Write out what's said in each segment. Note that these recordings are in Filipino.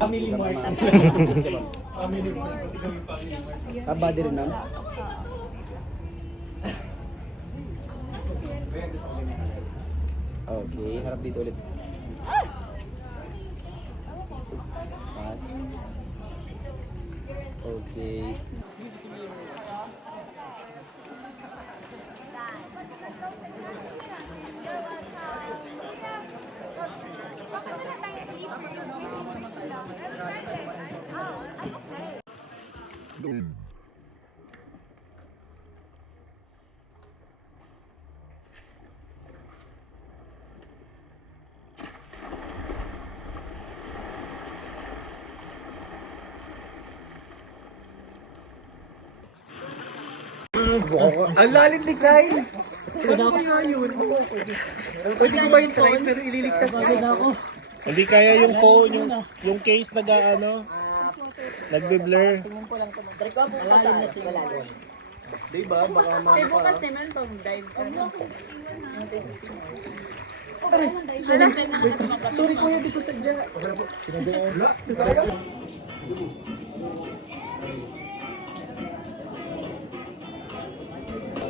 Family Mart. Family Mart. Kabady rin lang. Okay, harap dito ulit. Pass. Okay. Ang lalim ni Kyle! Ano kaya yun? Pwede ko ba yung try pero ililigtas ako? Hindi kaya yung phone, yung case nag-ano, nagbe-blur. Malalim na siya. Malalim. Diba? Baka Ay, bukas naman pag dive ka. sorry kuya, di ko sadya.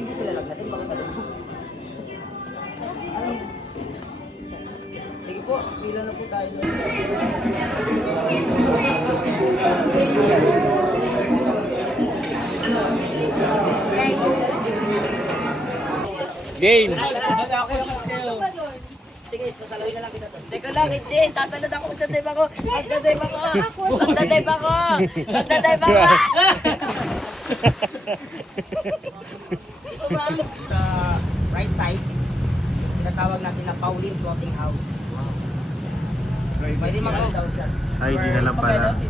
Hindi sila lagnatin, bakit ba ito? Sige po, pila na po tayo doon. Game! Sige, sasalawin na lang kita to. Teka lang, hindi. Tatalon ako. Magdadive ako. Magdadive ako. Magdadive ako. Magdadive ako. Ito ba? Sa right side, tinatawag natin na Pauline Floating House. Pwede mag-1,000. Ay, di na lang pala. 20.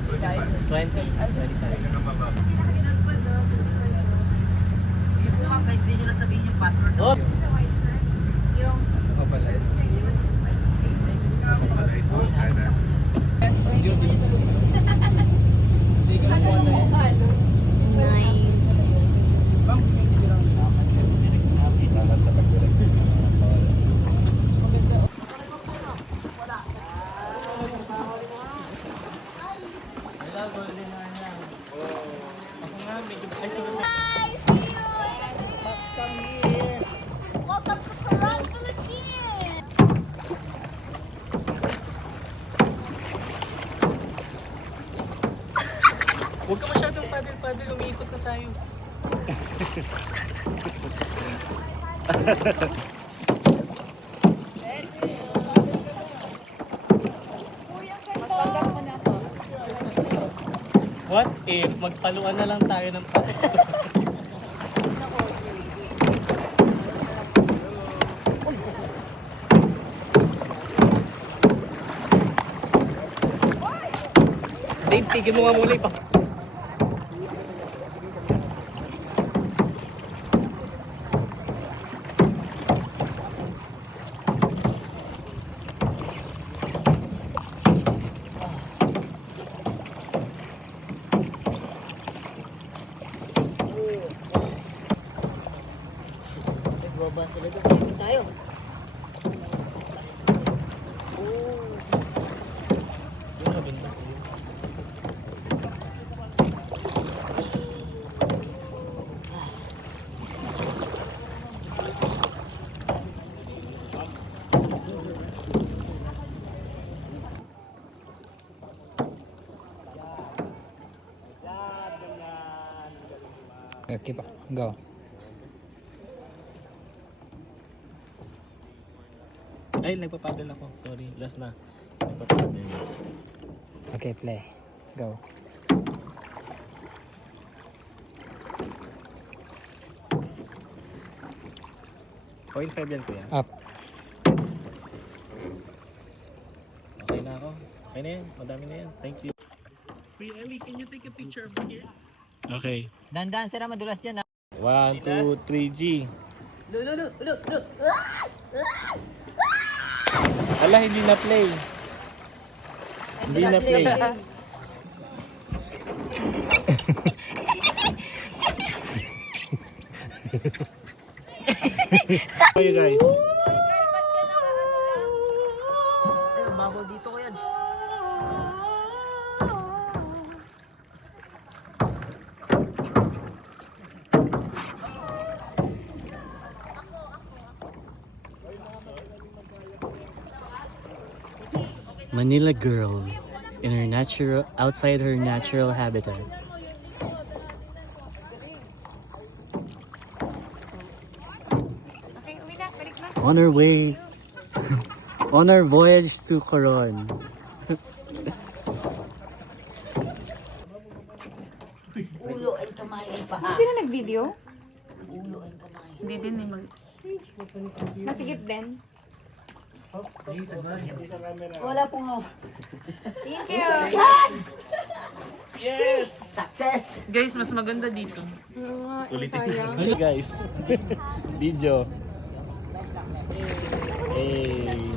Sige po ma'am, kahit di nyo na sabihin yung password. Welcome to Parang, Philippines! Huwag ka masyadong paddle-paddle, umiikot na tayo. What if magpaluan na lang tayo ng paddle? Dave, tigil mo nga muna ipa. Baba sila doon. Tayo. Okay pa, go. Ay, nagpapaddle ako. Sorry, last na. Nagpapaddle. Okay, play. Go. Point 5 yan kuya. Up. Okay na ako. Okay na yan. Madami na yan. Thank you. Kuya Ellie, can you take a picture of here? Okay. Dandan, sira madulas dyan. 1, 2, 3, G. Look. Ala, hindi na play. Hindi na play. How are you guys? Ay, babaw dito ko yan. Manila girl in her outside her natural habitat. On her way, on our voyage to Coron. Ulo ay kamay ay paa. Sino nag-video? Ulo ay kamay. Hindi din eh mag... Nasikip din. Wala pong Tingin kayo. success. Guys, mas maganda dito. Ulitin natin guys. Video. Hey.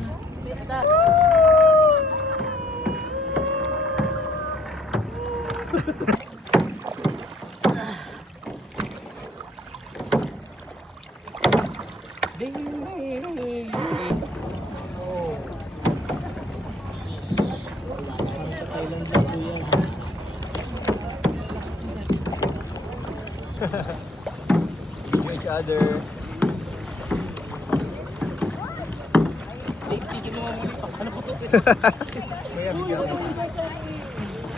Ding ding. Thailand lang po yan. Each other.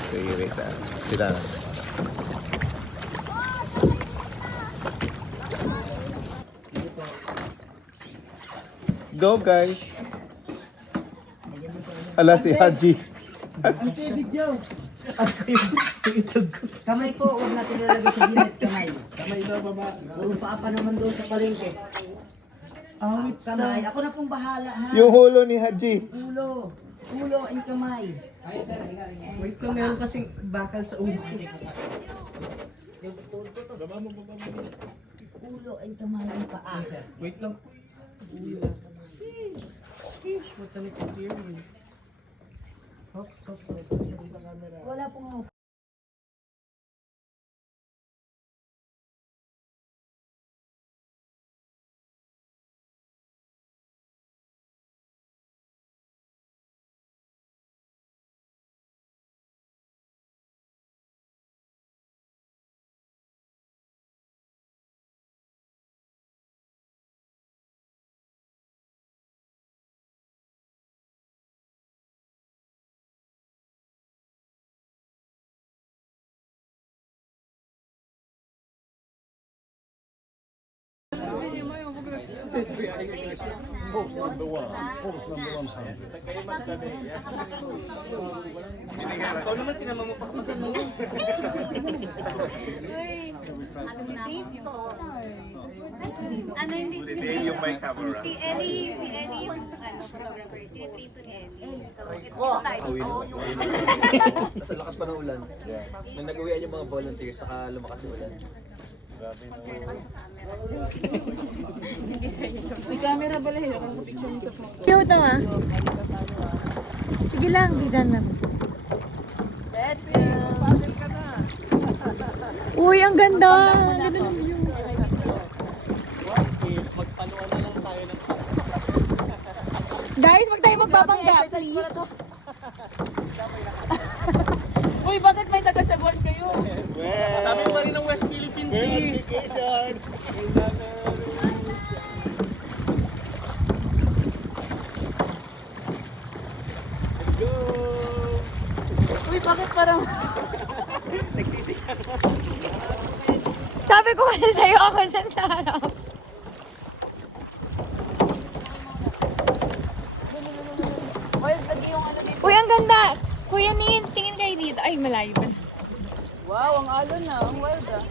Sige, wait lang. Sila. Go guys! Ala si Haji. Kamay po, huwag natin ilalagay sa gilid. Kamay. Kamay na baba. Puro paa pa naman doon sa palengke. Kamay. Ako na pong bahala ha. Yung hulo ni Haji. Ulo. Ulo and kamay. Wait lang, meron kasing bakal sa ulo. Ulo and kamay and paa. Wait lang. Matalik ang clear yun. Hops. Wala pong Ikaw naman sinama mo pa kasi mo. Ano hindi si Ellie yung ano photographer, tinitreat to ni Ellie. So ito tayo. Sa lakas pa ng ulan. Nang nag-uwian yung mga volunteers, saka lumakas yung ulan. May camera pala eh. Ako picture mo sa phone. Cute ah. Sige lang, bigan na. Uy, ang ganda. Ang ganda ng view. Magpaluan na lang tayo ng Guys, wag tayo magbabangga, please. Uy, bakit may taga-Saguan kayo? Sabi pa rin ng West Philippine Sea. Uy, bakit parang... Sabi ko kasi sa'yo, ako dyan sa harap. Wild lagi yung ano dito. Uy, ang ganda. Kuya Nins, tingin kayo dito. Ay, malayo pa. Wow, ang alon na. Ang wild ah.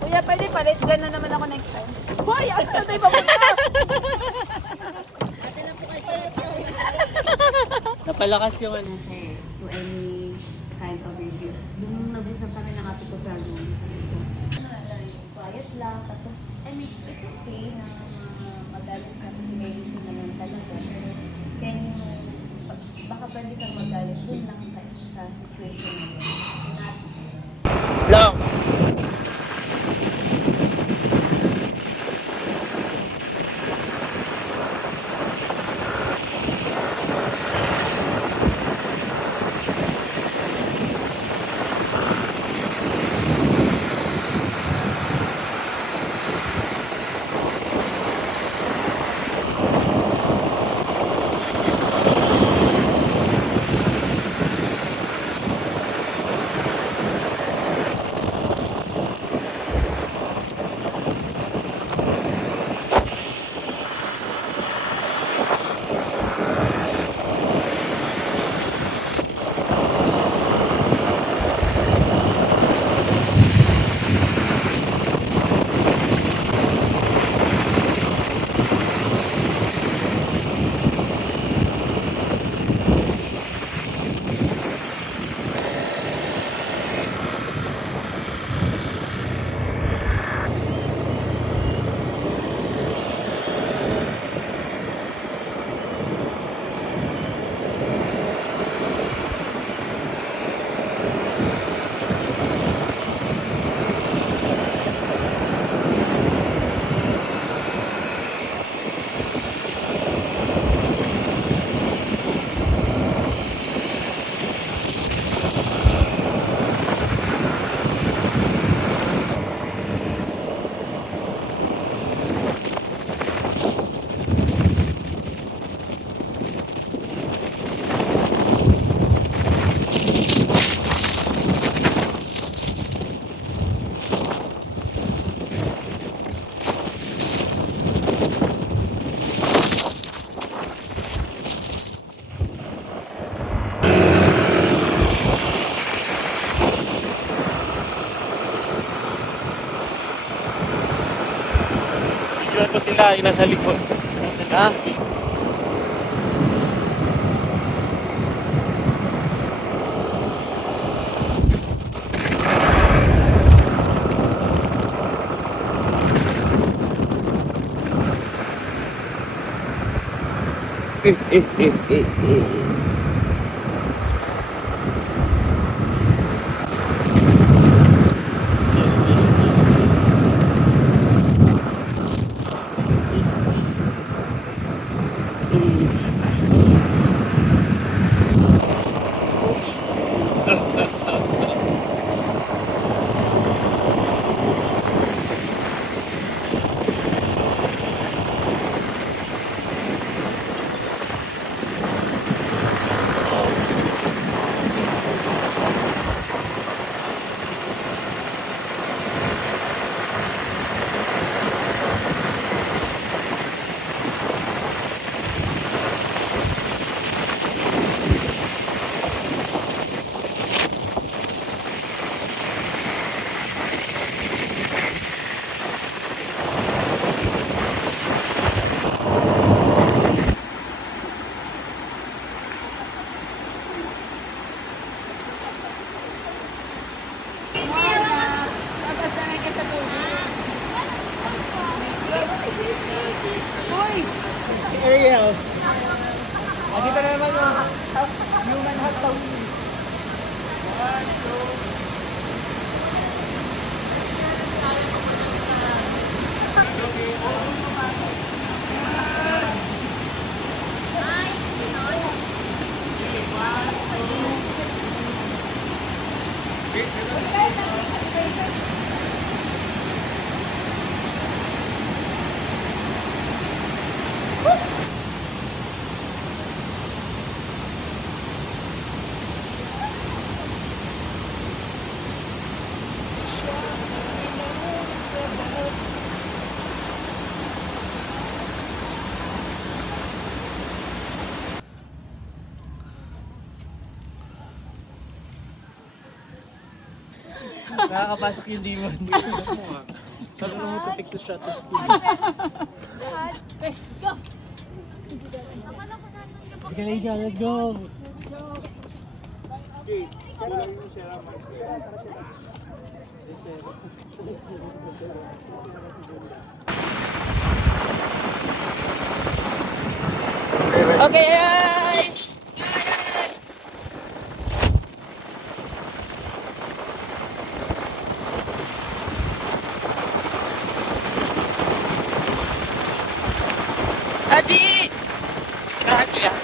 Kuya, pwede palit. Diyan na naman ako next time. Hoy, asa na tayo papunta? Napalakas yung ano. To any kind of review. Nung nag-usap kami ng ate ko sa room, quiet lang, tapos, I mean, it's okay na magalit ka kasi may reason naman talaga. Can you, baka pwede kang magalit dun lang sa situation na yun. Not Long! po sila, yung nasa likod. Ha? Ariel. Dito na naman yung human hot dog. Nakakapasok yung demon. Sabi mo to fix the shot of speed. Sige na siya, let's go! Okay, guys! Haji! Sinahan ko yan.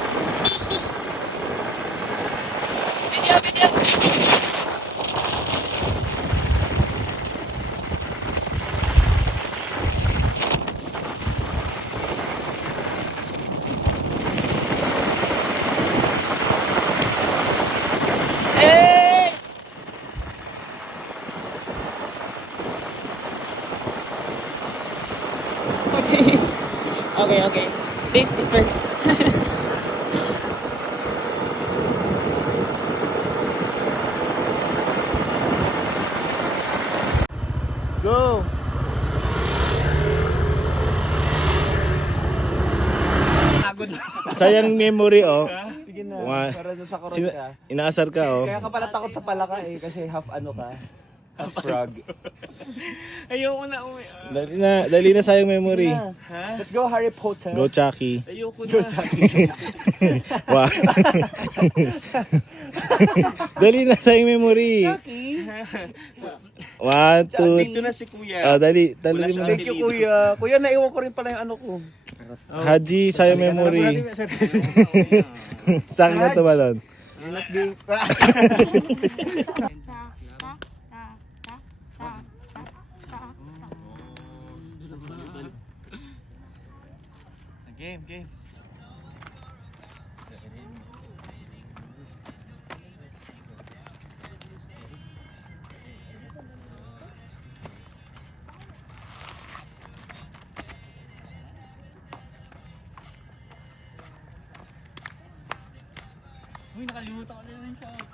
Video! Hey! Okay. Safety first. Go! Sayang memory, oh. Sige na, Wa- para sa karon Sina- ka. inaasar ka, oh. Kaya ka pala takot sa palaka eh, kasi half ano ka. Half frog. Ayoko na uwi. Dali na sayang memory. Let's go Harry Potter. Go, Chucky. Ayoko na. Go Chucky. Wow. Dali na sayang memory. 1, 2, Dito na si Kuya. dali mo na. Thank you Kuya. Kuya, naiwan ko rin pala yung ano ko. Haji, sayang memory. Saan na to ba doon? Game. Uy, nakalimutan ko na yung shot.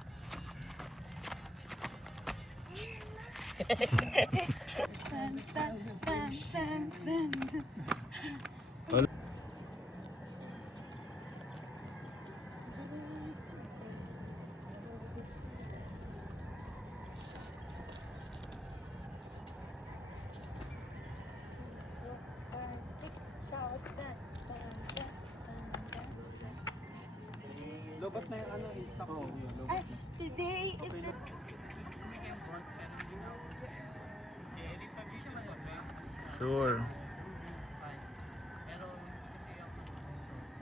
Lobat na yung ano, stock ko. Today is the... Sure. Pero kasi yung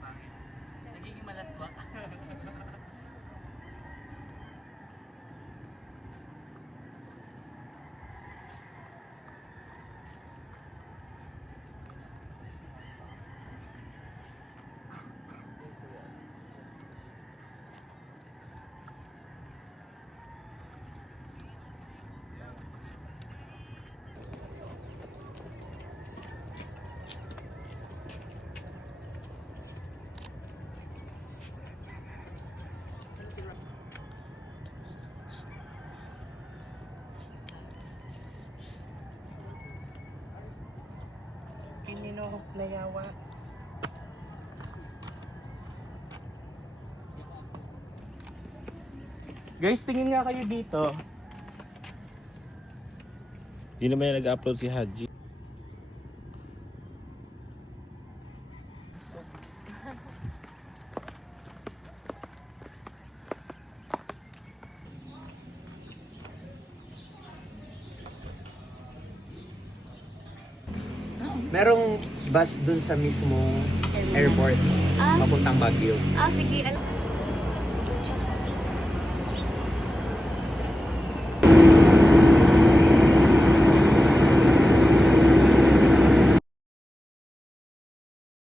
pangit. Nagiging malaswa. Kinino na yawa. Guys, tingin nga kayo dito. Di naman yung nag-upload si Haji. Merong bus dun sa mismong airport. Papuntang Baguio. Ah, sige.